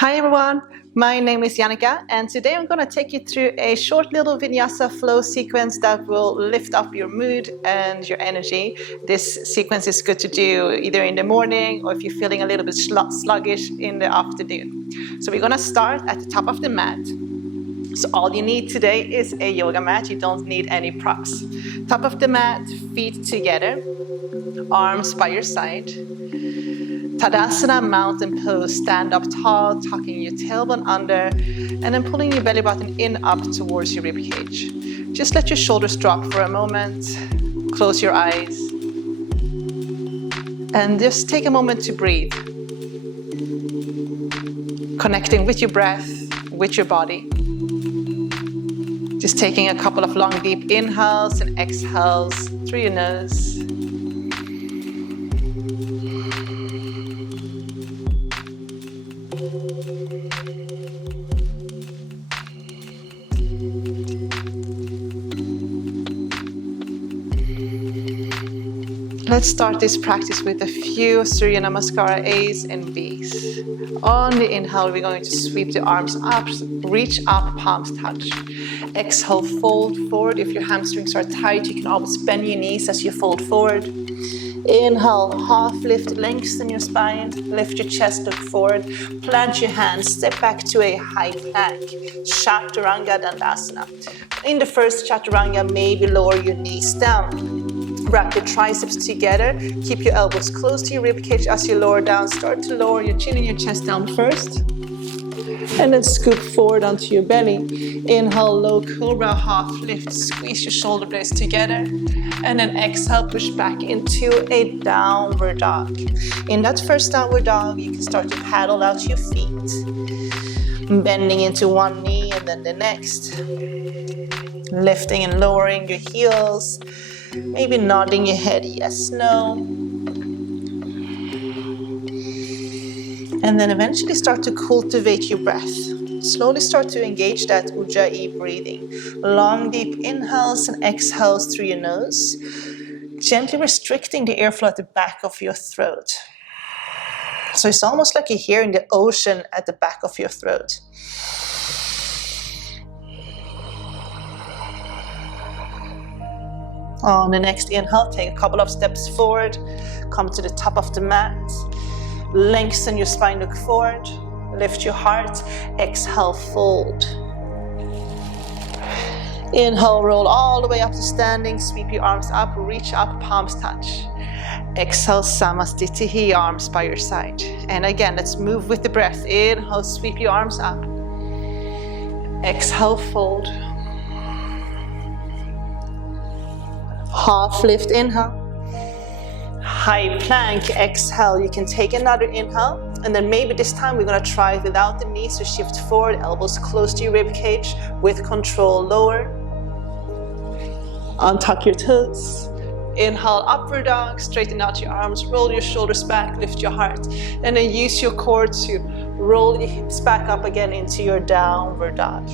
Hi everyone, my name is Jannica and today I'm going to take you through a short little vinyasa flow sequence that will lift up your mood and your energy. This sequence is good to do either in the morning or if you're feeling a little bit sluggish in the afternoon. So we're going to start at the top of the mat. So all you need today is a yoga mat, you don't need any props. Top of the mat, feet together, arms by your side. Tadasana, mountain pose, stand up tall, tucking your tailbone under, and then pulling your belly button in up towards your ribcage. Just let your shoulders drop for a moment, close your eyes, and just take a moment to breathe. Connecting with your breath, with your body. Just taking a couple of long deep inhales and exhales through your nose. Let's start this practice with a few Surya Namaskara A's and B's. On the inhale, we're going to sweep the arms up, reach up, palms touch. Exhale, fold forward. If your hamstrings are tight, you can always bend your knees as you fold forward. Inhale, half lift, lengthen your spine, lift your chest, look forward, plant your hands, step back to a high plank, Chaturanga Dandasana. In the first Chaturanga, maybe lower your knees down. Wrap your triceps together, keep your elbows close to your ribcage as you lower down. Start to lower your chin and your chest down first. And then scoop forward onto your belly. Inhale, low cobra, half lift, squeeze your shoulder blades together. And then exhale, push back into a downward dog. In that first downward dog, you can start to paddle out your feet. Bending into one knee and then the next. Lifting and lowering your heels. Maybe nodding your head, yes, no. And then eventually start to cultivate your breath. Slowly start to engage that Ujjayi breathing. Long, deep inhales and exhales through your nose. Gently restricting the airflow at the back of your throat. So it's almost like you're hearing the ocean at the back of your throat. On the next inhale, take a couple of steps forward, come to the top of the mat, lengthen your spine, look forward, lift your heart, exhale, fold. Inhale, roll all the way up to standing, sweep your arms up, reach up, palms touch. Exhale, Samastitihi, arms by your side. And again, let's move with the breath. Inhale, sweep your arms up. Exhale, fold. Half lift, inhale. High plank, exhale. You can take another inhale. And then maybe this time we're going to try it without the knees. So shift forward, elbows close to your rib cage. With control, lower. Untuck your toes. Inhale, upward dog. Straighten out your arms. Roll your shoulders back. Lift your heart. And then use your core to roll your hips back up again into your downward dog.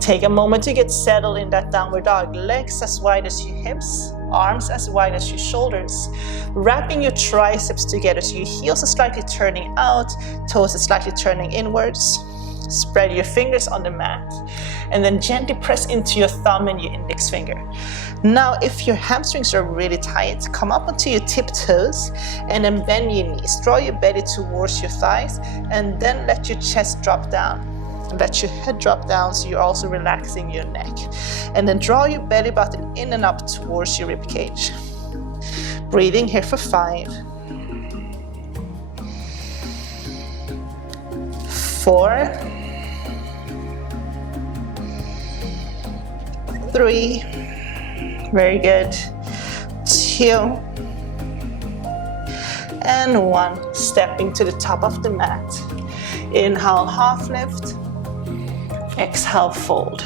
Take a moment to get settled in that downward dog. Legs as wide as your hips, arms as wide as your shoulders. Wrapping your triceps together so your heels are slightly turning out, toes are slightly turning inwards. Spread your fingers on the mat. And then gently press into your thumb and your index finger. Now, if your hamstrings are really tight, come up onto your tiptoes and then bend your knees. Draw your belly towards your thighs and then let your chest drop down. Let your head drop down so you're also relaxing your neck. And then draw your belly button in and up towards your rib cage. Breathing here for 5, 4, 3, very good, 2, and 1. Stepping to the top of the mat. Inhale, half lift. Exhale, fold.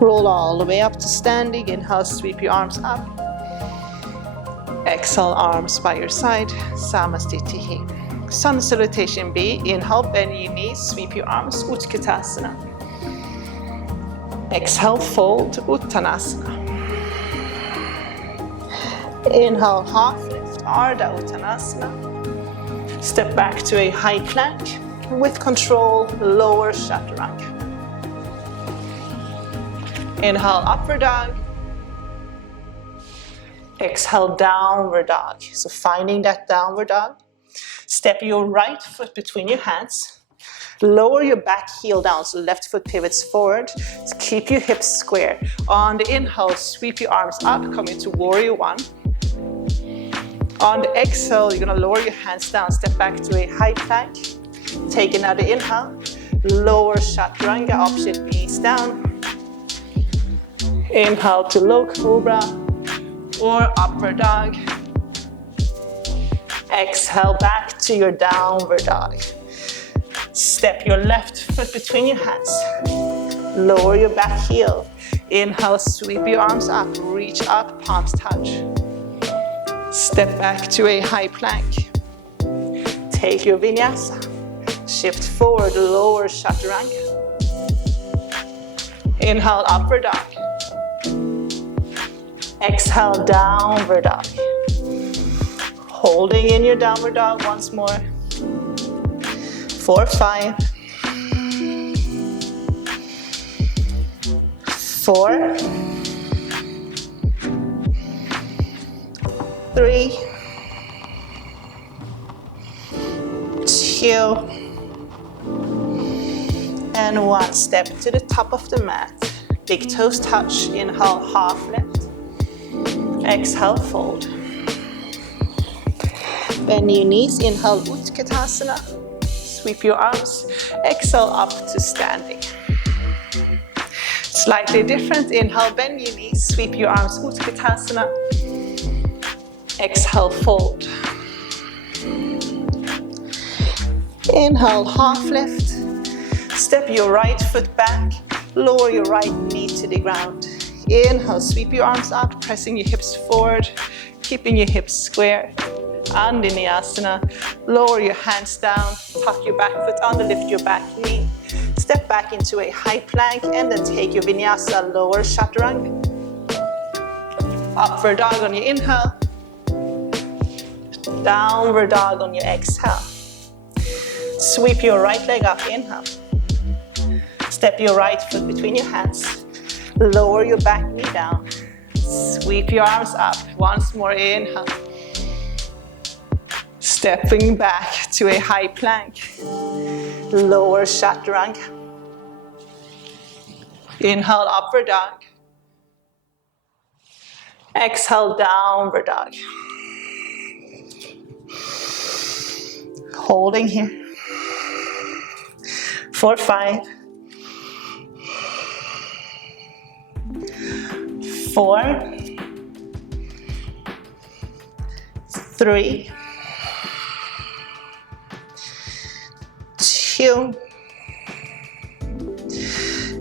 Roll all the way up to standing. Inhale, sweep your arms up. Exhale, arms by your side. Samastitihi. Sun salutation B. Inhale, bend your knees, sweep your arms. Utkatasana. Exhale, fold. Uttanasana. Inhale, half lift. Ardha Uttanasana. Step back to a high plank. With control, lower chaturanga. Inhale, upward dog. Exhale, downward dog. So finding that downward dog. Step your right foot between your hands. Lower your back heel down, so left foot pivots forward. So keep your hips square. On the inhale, sweep your arms up, come into warrior one. On the exhale, you're gonna lower your hands down, step back to a high plank. Take another inhale, lower chaturanga, opposite knees down. Inhale to low cobra or upward dog. Exhale back to your downward dog. Step your left foot between your hands. Lower your back heel. Inhale, sweep your arms up, reach up, palms touch. Step back to a high plank. Take your vinyasa. Shift forward, lower chaturanga. Inhale, upward dog. Exhale, downward dog. Holding in your downward dog once more. 4, 5. 4. 3. 2. And 1. Step to the top of the mat. Big toes touch. Inhale, half lift. Exhale, fold. Bend your knees. Inhale, Utkatasana. Sweep your arms. Exhale, up to standing. Slightly different. Inhale, bend your knees. Sweep your arms, Utkatasana. Exhale, fold. Inhale, half lift. Step your right foot back. Lower your right knee to the ground. Inhale, sweep your arms up, pressing your hips forward, keeping your hips square. Andiniyasana. Lower your hands down, tuck your back foot under, lift your back knee. Step back into a high plank and then take your vinyasa, lower chaturanga. Upward dog on your inhale. Downward dog on your exhale. Sweep your right leg up, inhale. Step your right foot between your hands. Lower your back knee down. Sweep your arms up. Once more, inhale. Stepping back to a high plank. Lower chaturanga. Inhale, upward dog. Exhale, downward dog. Holding here. 4, 5. 4. 3. 2.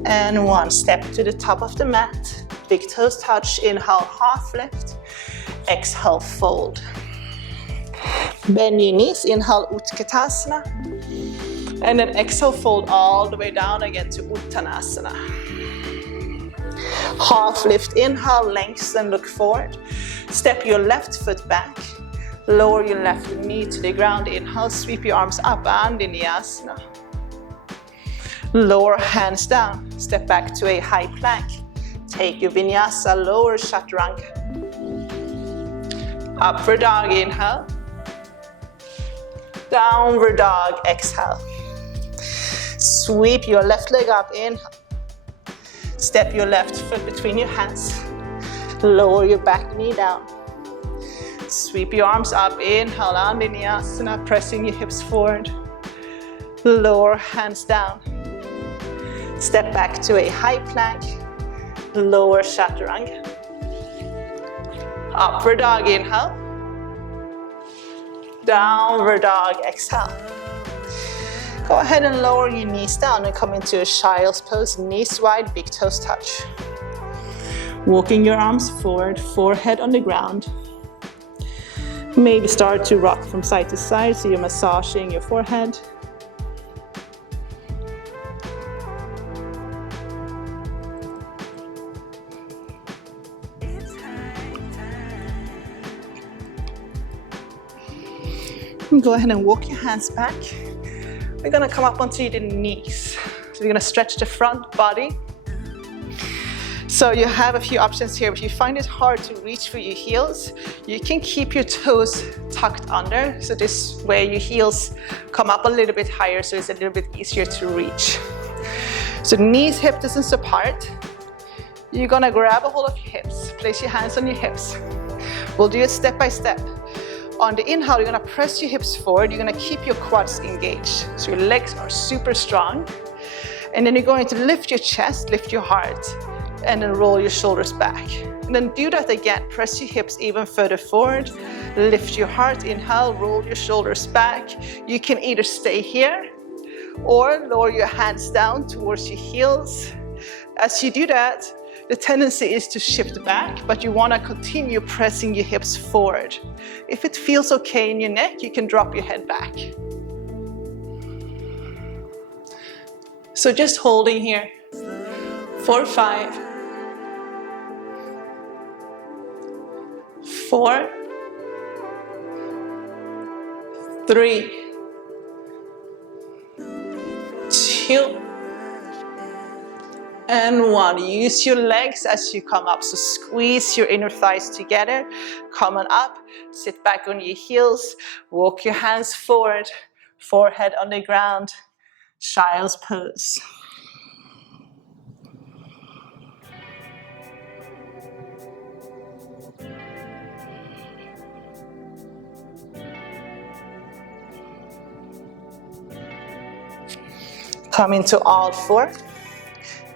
And 1. Step to the top of the mat. Big toes touch. Inhale, half lift. Exhale, fold. Bend your knees. Inhale, Utkatasana. And then exhale, fold all the way down again to Uttanasana. Half lift. Inhale, lengthen, look forward. Step your left foot back. Lower your left knee to the ground. Inhale, sweep your arms up. Andiniyasana. Lower hands down. Step back to a high plank. Take your vinyasa, lower chaturanga. Upward dog, inhale. Downward dog, exhale. Sweep your left leg up, inhale. Step your left foot between your hands. Lower your back knee down. Sweep your arms up, inhale, Andiniyasana, pressing your hips forward. Lower hands down. Step back to a high plank. Lower chaturanga. Upward dog, inhale. Downward dog, exhale. Go ahead and lower your knees down and come into a child's pose, knees wide, big toes touch. Walking your arms forward, forehead on the ground. Maybe start to rock from side to side, so you're massaging your forehead. Go ahead and walk your hands back. We're gonna come up onto the knees. So you're gonna stretch the front body. So you have a few options here. If you find it hard to reach for your heels, you can keep your toes tucked under. So this way your heels come up a little bit higher, so it's a little bit easier to reach. So knees, hip distance apart. You're gonna grab a hold of your hips. Place your hands on your hips. We'll do it step by step. On the inhale, you're gonna press your hips forward. You're gonna keep your quads engaged. So your legs are super strong. And then you're going to lift your chest, lift your heart, and then roll your shoulders back. And then do that again. Press your hips even further forward. Lift your heart, inhale, roll your shoulders back. You can either stay here or lower your hands down towards your heels. As you do that, the tendency is to shift back, but you want to continue pressing your hips forward. If it feels okay in your neck, you can drop your head back. So just holding here for 5, 4, 3, 2, and 1. Use your legs as you come up. So squeeze your inner thighs together. Come on up. Sit back on your heels. Walk your hands forward. Forehead on the ground. Child's pose. Come into all 4.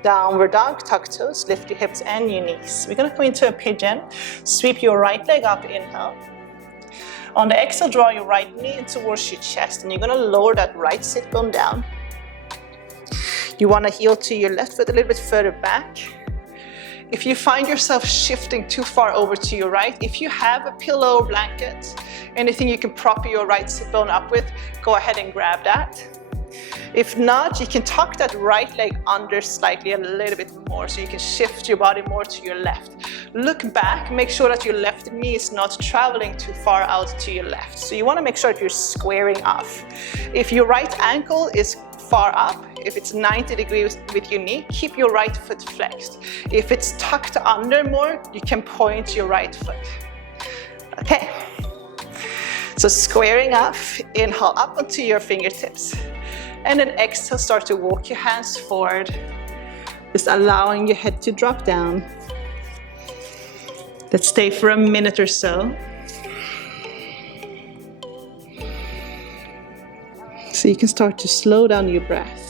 Downward dog, tuck toes, lift your hips and your knees. We're gonna come into a pigeon. Sweep your right leg up, inhale. On the exhale, draw your right knee in towards your chest, and you're gonna lower that right sit bone down. You wanna heel to your left foot a little bit further back. If you find yourself shifting too far over to your right, if you have a pillow or blanket, anything you can prop your right sit bone up with, go ahead and grab that. If not, you can tuck that right leg under slightly a little bit more so you can shift your body more to your left. Look back, make sure that your left knee is not traveling too far out to your left. So you want to make sure that you're squaring off. If your right ankle is far up, if it's 90 degrees with your knee, keep your right foot flexed. If it's tucked under more, you can point your right foot. Okay. So squaring off, inhale up onto your fingertips. And then exhale, start to walk your hands forward. Just allowing your head to drop down. Let's stay for a minute or so. So you can start to slow down your breath.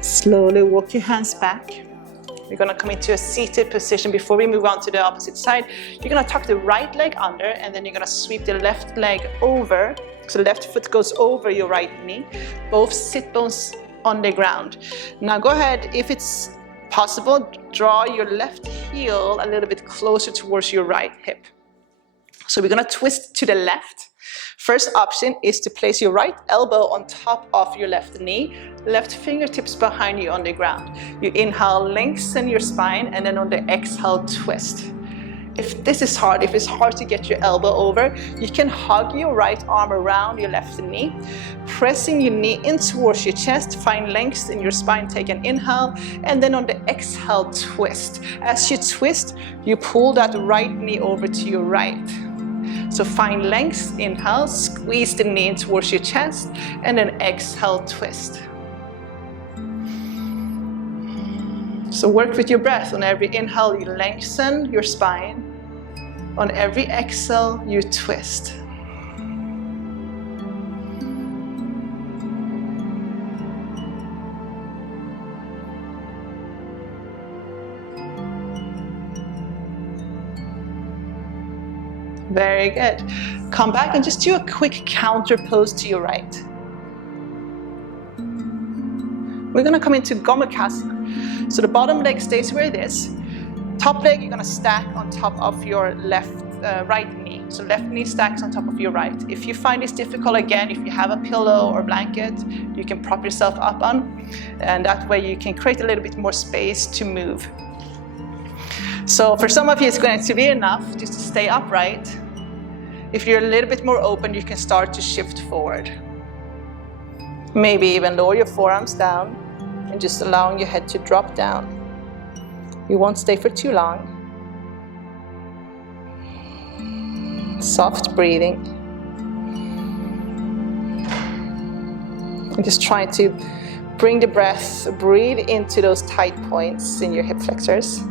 Slowly walk your hands back. You're gonna come into a seated position. Before we move on to the opposite side, you're gonna tuck the right leg under, and then you're gonna sweep the left leg over. So the left foot goes over your right knee. Both sit bones on the ground. Now go ahead, if it's possible, draw your left heel a little bit closer towards your right hip. So we're gonna twist to the left. First option is to place your right elbow on top of your left knee, left fingertips behind you on the ground. You inhale, lengthen your spine, and then on the exhale, twist. If this is hard, if it's hard to get your elbow over, you can hug your right arm around your left knee, pressing your knee in towards your chest, find length in your spine, take an inhale, and then on the exhale, twist. As you twist, you pull that right knee over to your right. So find length, inhale, squeeze the knee in towards your chest, and then exhale, twist. So work with your breath. On every inhale, you lengthen your spine. On every exhale, you twist. Very good. Come back and just do a quick counter pose to your right. We're gonna come into Gomukhasana. So the bottom leg stays where it is. Top leg, you're gonna stack on top of your right knee. So left knee stacks on top of your right. If you find this difficult, again, if you have a pillow or blanket, you can prop yourself up on, and that way you can create a little bit more space to move. So for some of you, it's going to be enough just to stay upright. If you're a little bit more open, you can start to shift forward. Maybe even lower your forearms down and just allowing your head to drop down. You won't stay for too long. Soft breathing. And just try to bring the breath, breathe into those tight points in your hip flexors.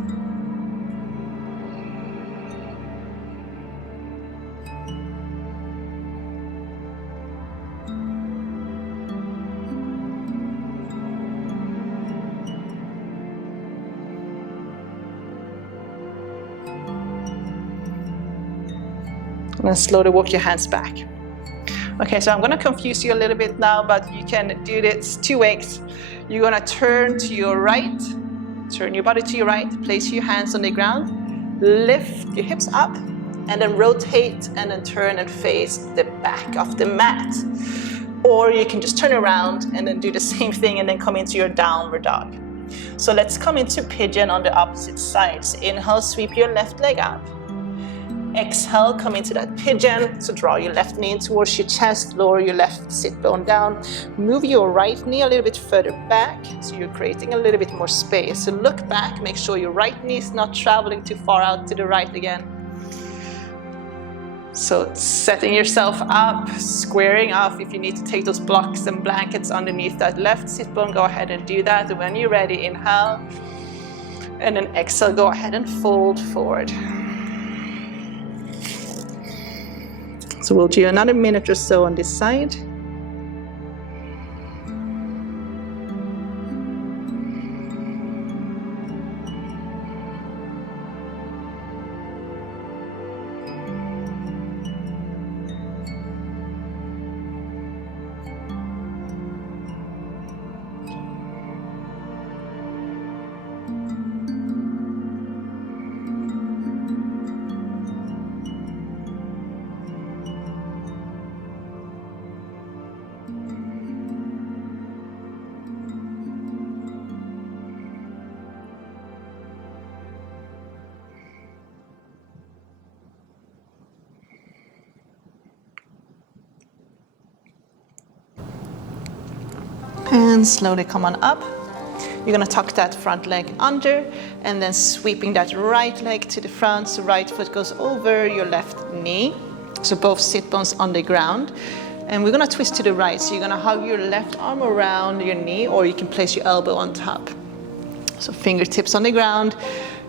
And then slowly walk your hands back. Okay, so I'm gonna confuse you a little bit now, but you can do this two ways. You're gonna turn to your right, turn your body to your right, place your hands on the ground, lift your hips up, and then rotate and then turn and face the back of the mat. Or you can just turn around and then do the same thing and then come into your downward dog. So let's come into pigeon on the opposite sides. Inhale, sweep your left leg up. Exhale, come into that pigeon. So draw your left knee in towards your chest, lower your left sit bone down. Move your right knee a little bit further back, so you're creating a little bit more space. So look back, make sure your right knee is not traveling too far out to the right again. So setting yourself up, squaring off. If you need to take those blocks and blankets underneath that left sit bone, go ahead and do that. And when you're ready, inhale. And then exhale, go ahead and fold forward. So we'll do another minute or so on this side. And slowly come on up. You're gonna tuck that front leg under and then sweeping that right leg to the front. So right foot goes over your left knee. So both sit bones on the ground. And we're gonna twist to the right. So you're gonna hug your left arm around your knee, or you can place your elbow on top. So fingertips on the ground.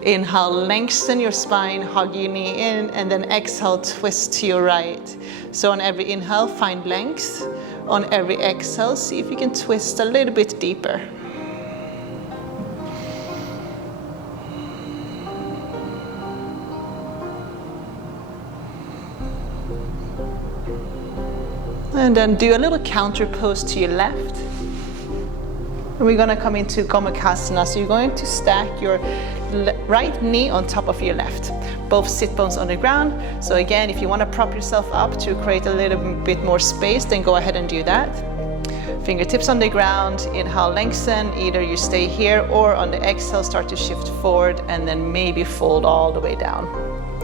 Inhale, lengthen your spine, hug your knee in, and then exhale, twist to your right. So on every inhale, find length. On every exhale, see if you can twist a little bit deeper. And then do a little counter pose to your left. And we're gonna come into Gomukhasana. So you're going to stack your right knee on top of your left. Both sit bones on the ground. So again, if you want to prop yourself up to create a little bit more space, then go ahead and do that. Fingertips on the ground, inhale, lengthen. Either you stay here or on the exhale, start to shift forward and then maybe fold all the way down,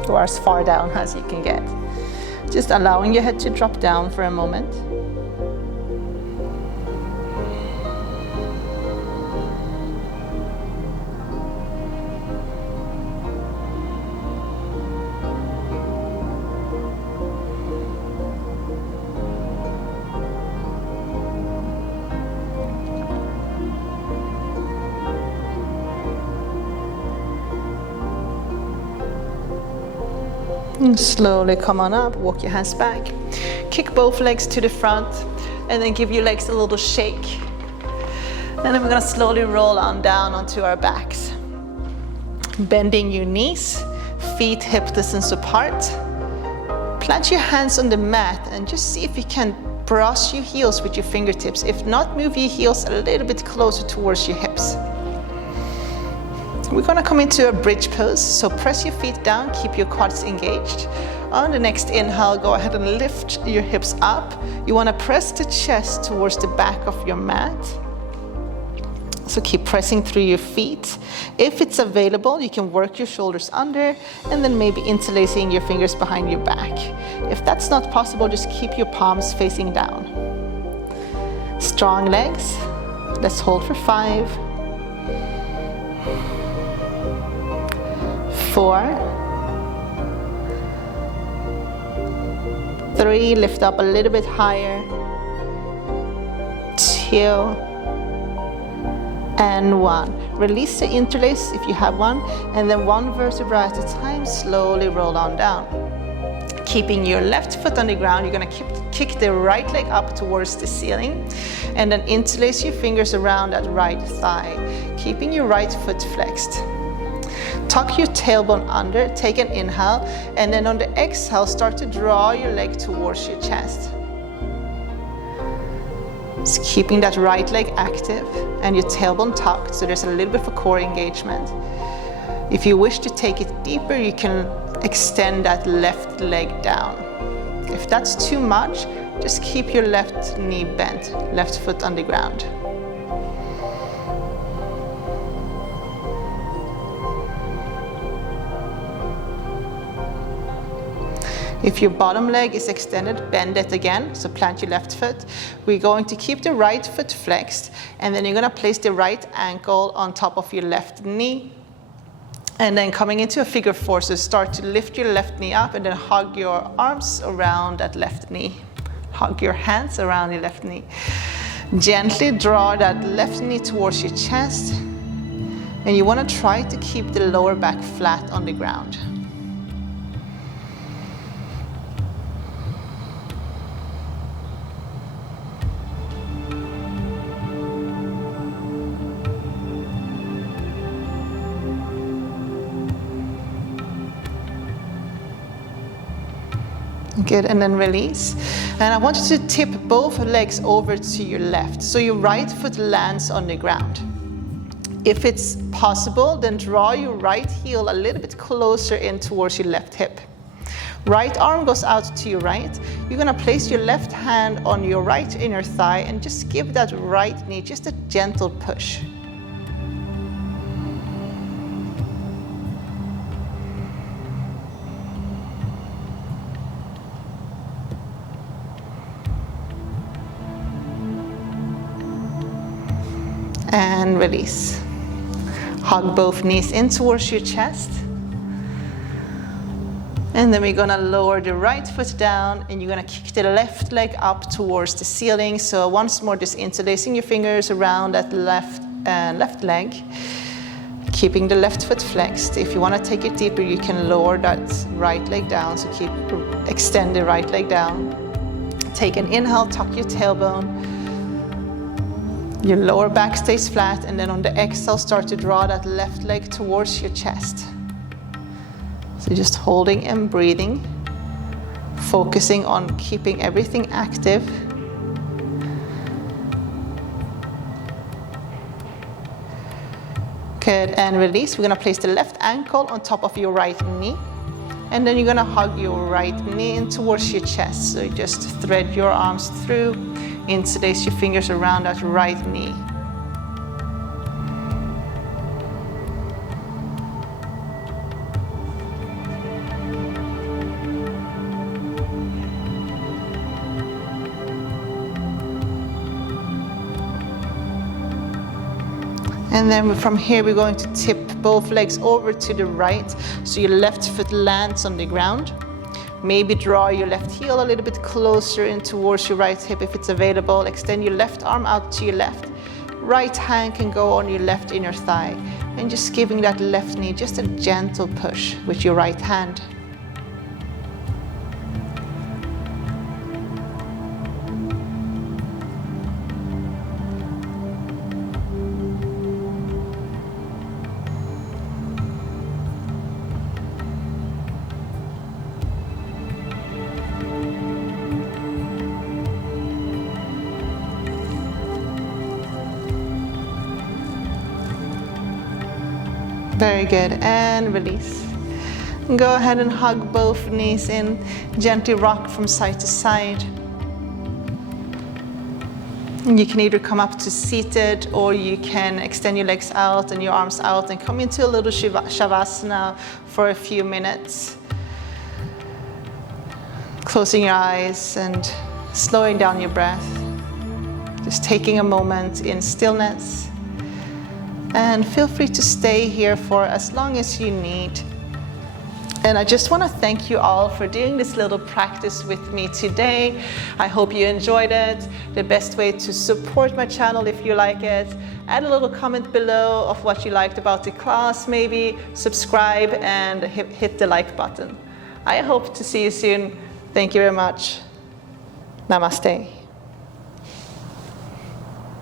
or as far down as you can get. Just allowing your head to drop down for a moment. And slowly come on up, walk your hands back. Kick both legs to the front and then give your legs a little shake. And then we're gonna slowly roll on down onto our backs. Bending your knees, feet hip distance apart. Plant your hands on the mat and just see if you can brush your heels with your fingertips. If not, move your heels a little bit closer towards your hips. We're gonna come into a bridge pose, so press your feet down, keep your quads engaged. On the next inhale, go ahead and lift your hips up. You wanna press the chest towards the back of your mat. So keep pressing through your feet. If it's available, you can work your shoulders under and then maybe interlacing your fingers behind your back. If that's not possible, just keep your palms facing down. Strong legs. Let's hold for 5, 4, 3, lift up a little bit higher, 2, and 1. Release the interlace if you have one, and then one vertebra at a time, slowly roll on down. Keeping your left foot on the ground, you're gonna kick the right leg up towards the ceiling, and then interlace your fingers around that right thigh, keeping your right foot flexed. Tuck your tailbone under, take an inhale, and then on the exhale, start to draw your leg towards your chest. Just keeping that right leg active and your tailbone tucked, so there's a little bit of a core engagement. If you wish to take it deeper, you can extend that left leg down. If that's too much, just keep your left knee bent, left foot on the ground. If your bottom leg is extended, bend it again, so plant your left foot. We're going to keep the right foot flexed, and then you're gonna place the right ankle on top of your left knee. And then coming into a figure 4, so start to lift your left knee up and then hug your arms around that left knee. Hug your hands around your left knee. Gently draw that left knee towards your chest, and you wanna try to keep the lower back flat on the ground. Good, and then release. And I want you to tip both legs over to your left, so your right foot lands on the ground. If it's possible, then draw your right heel a little bit closer in towards your left hip. Right arm goes out to your right. You're gonna place your left hand on your right inner thigh and just give that right knee just a gentle push. And release. Hug both knees in towards your chest. And then we're gonna lower the right foot down, and you're gonna kick the left leg up towards the ceiling. So once more, just interlacing your fingers around that left leg, keeping the left foot flexed. If you wanna take it deeper, you can lower that right leg down, so extend the right leg down. Take an inhale, tuck your tailbone. Your lower back stays flat, and then on the exhale, start to draw that left leg towards your chest. So just holding and breathing, focusing on keeping everything active. Good, and release. We're gonna place the left ankle on top of your right knee, and then you're gonna hug your right knee in towards your chest. So you just thread your arms through, interlace your fingers around that right knee. And then from here, we're going to tip both legs over to the right, so your left foot lands on the ground. Maybe draw your left heel a little bit closer in towards your right hip if it's available. Extend your left arm out to your left. Right hand can go on your left inner thigh. And just giving that left knee just a gentle push with your right hand. Very good, and release. Go ahead and hug both knees in, gently rock from side to side. You can either come up to seated, or you can extend your legs out and your arms out and come into a little shavasana for a few minutes. Closing your eyes and slowing down your breath. Just taking a moment in stillness. And feel free to stay here for as long as you need. And I just want to thank you all for doing this little practice with me today. I hope you enjoyed it. The best way to support my channel, if you like it, add a little comment below of what you liked about the class, maybe subscribe and hit the like button. I hope to see you soon. Thank you very much. Namaste.